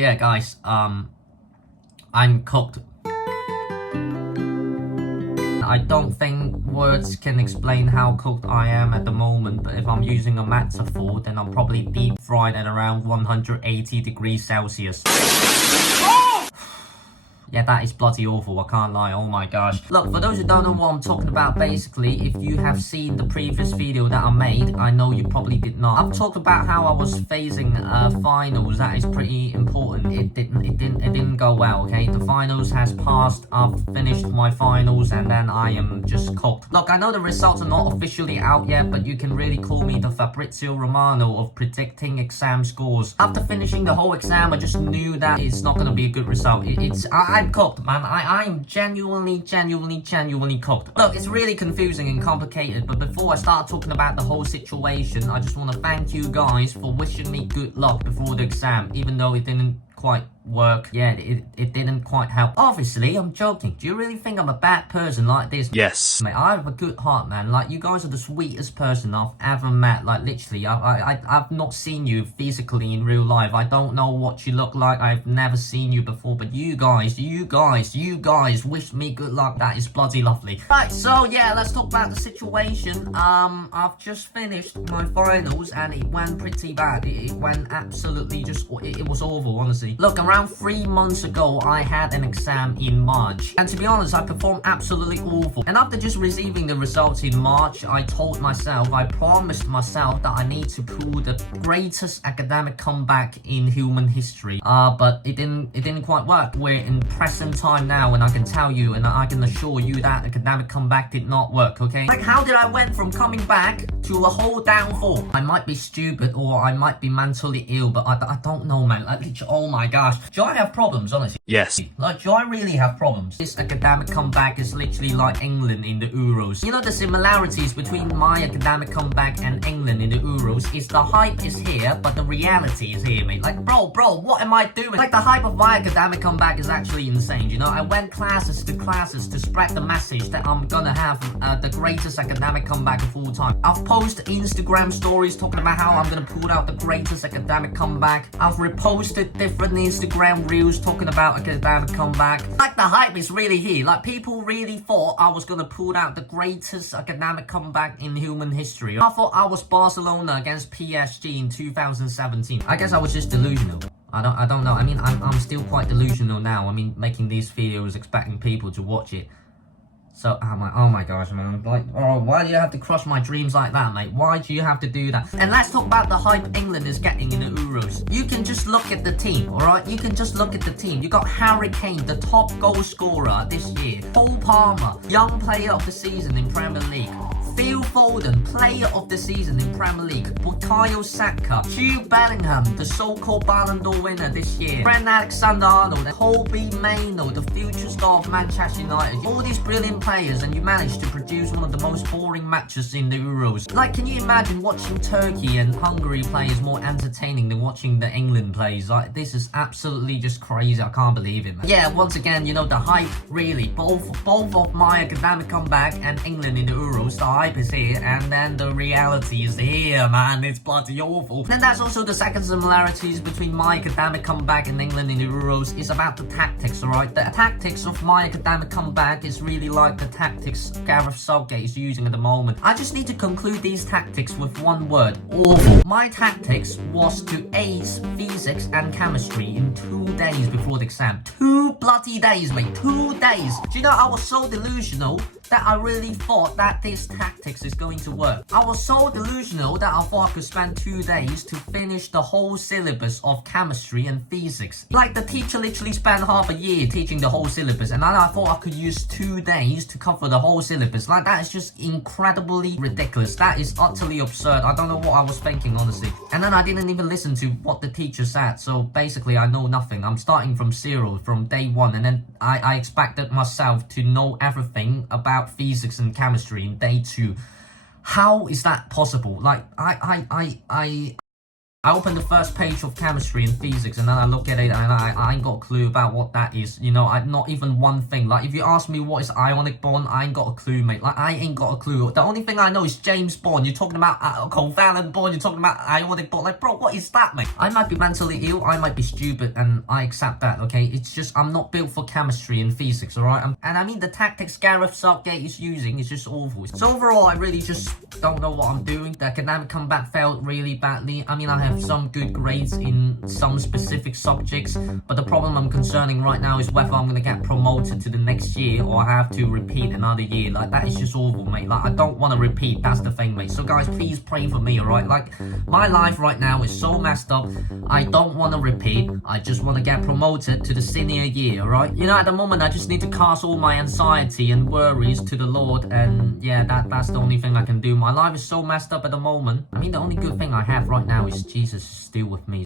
Yeah, guys, I'm cooked. I don't think words can explain how cooked I am at the moment, but if I'm using a metaphor, then I'm probably deep fried at around 180 degrees Celsius. Yeah, that is bloody awful, I can't lie, oh my gosh. Look, for those who don't know what I'm talking about, basically, if you have seen the previous video that I made, I know you probably did not. I've talked about how I was facing finals. That is pretty important. It didn't go well, okay? The finals has passed, I've finished my finals, and then I am just cooked. Look, I know the results are not officially out yet, but you can really call me the Fabrizio Romano of predicting exam scores. After finishing the whole exam, I just knew that it's not gonna be a good result. I'm cooked, man. I'm genuinely cooked. Look, it's really confusing and complicated, but before I start talking about the whole situation, I just want to thank you guys for wishing me good luck before the exam, even though it didn't quite work. Yeah, it didn't quite help. Obviously, I'm joking. Do you really think I'm a bad person like this? Yes. Mate, I have a good heart, man. Like, you guys are the sweetest person I've ever met. Like, literally, I've not seen you physically in real life. I don't know what you look like. I've never seen you before, but you guys wish me good luck. That is bloody lovely. Right, so yeah, let's talk about the situation. I've just finished my finals and it went pretty bad. It went absolutely it was awful, honestly. Look, around 3 months ago, I had an exam in March. And to be honest, I performed absolutely awful. And after just receiving the results in March, I promised myself that I need to pull the greatest academic comeback in human history. But it didn't quite work. We're in present time now, and I can tell you, and I can assure you that academic comeback did not work, okay? Like, how did I went from coming back to a whole downfall? I might be stupid, or I might be mentally ill, but I don't know, man. Like, oh my gosh. Do I have problems, honestly? Yes. Like, do I really have problems? This academic comeback is literally like England in the Euros. You know, the similarities between my academic comeback and England in the Euros is the hype is here, but the reality is here, mate. Like, bro, what am I doing? Like, the hype of my academic comeback is actually insane, you know? I went classes to spread the message that I'm gonna have the greatest academic comeback of all time. I've posted Instagram stories talking about how I'm gonna pull out the greatest academic comeback. I've reposted different Instagram reels talking about academic comeback. Like, the hype is really here. Like, people really thought I was gonna pull out the greatest academic comeback in human history. I thought I was Barcelona against PSG in 2017. I guess I was just delusional. I don't know. I mean, I'm still quite delusional now. I mean, making these videos expecting people to watch it. So, oh my gosh, man. Like, oh, why do you have to crush my dreams like that, mate? Why do you have to do that? And let's talk about the hype England is getting in the Euros. You can just look at the team, alright? You can just look at the team. You got Harry Kane, the top goal scorer this year. Cole Palmer, young player of the season in Premier League. Phil Foden, player of the season in Premier League. Bukayo Saka, Jude Bellingham, the so-called Ballon d'Or winner this year. Trent Alexander-Arnold, Kobbie Mainoo, the future star of Manchester United. All these brilliant players, and you managed to produce one of the most boring matches in the Euros. Like, can you imagine watching Turkey and Hungary play is more entertaining than watching the England plays? Like, this is absolutely just crazy. I can't believe it, man. Yeah, once again, you know, the hype, really, both of my academic comeback and England in the Euros, the hype is here, and then the reality is here, man. It's bloody awful. Then that's also the second similarities between my academic comeback and England in the Euros is about the tactics, alright? The tactics of my academic comeback is really like the tactics Gareth Southgate is using at the moment. I just need to conclude these tactics with one word: awful. My tactics was to ace physics and chemistry in 2 days before the exam. 2 bloody days, mate. 2 days. Do you know, I was so delusional that I really thought that this tactics is going to work. I was so delusional that I thought I could spend 2 days to finish the whole syllabus of chemistry and physics. Like, the teacher literally spent half a year teaching the whole syllabus, and then I thought I could use 2 days to cover the whole syllabus. Like, that is just incredibly ridiculous. That is utterly absurd. I don't know what I was thinking, honestly. And then I didn't even listen to what the teacher said, so basically I know nothing. I'm starting from zero, from day one, and then I expected myself to know everything about physics and chemistry in day 2. How is that possible? Like, I I open the first page of chemistry and physics and then I look at it and I ain't got a clue about what that is. You know, I not even one thing. Like, if you ask me what is ionic bond, I ain't got a clue, mate. Like, I ain't got a clue. The only thing I know is James Bond. You're talking about covalent bond, you're talking about ionic bond. Like, bro, what is that, mate? I might be mentally ill, I might be stupid, and I accept that, okay? It's just, I'm not built for chemistry and physics, alright? And I mean, the tactics Gareth Southgate is using is just awful. So overall, I really just don't know what I'm doing. The academic comeback failed really badly. I mean, I have some good grades in some specific subjects, but the problem I'm concerning right now is whether I'm gonna get promoted to the next year or I have to repeat another year. Like, that is just awful, mate. Like, I don't want to repeat, that's the thing, mate. So guys, please pray for me, alright? Like, my life right now is so messed up. I don't want to repeat. I just want to get promoted to the senior year, alright? You know, at the moment, I just need to cast all my anxiety and worries to the Lord, and yeah, that's the only thing I can do. My life is so messed up at the moment. I mean, the only good thing I have right now is Jesus is still with me.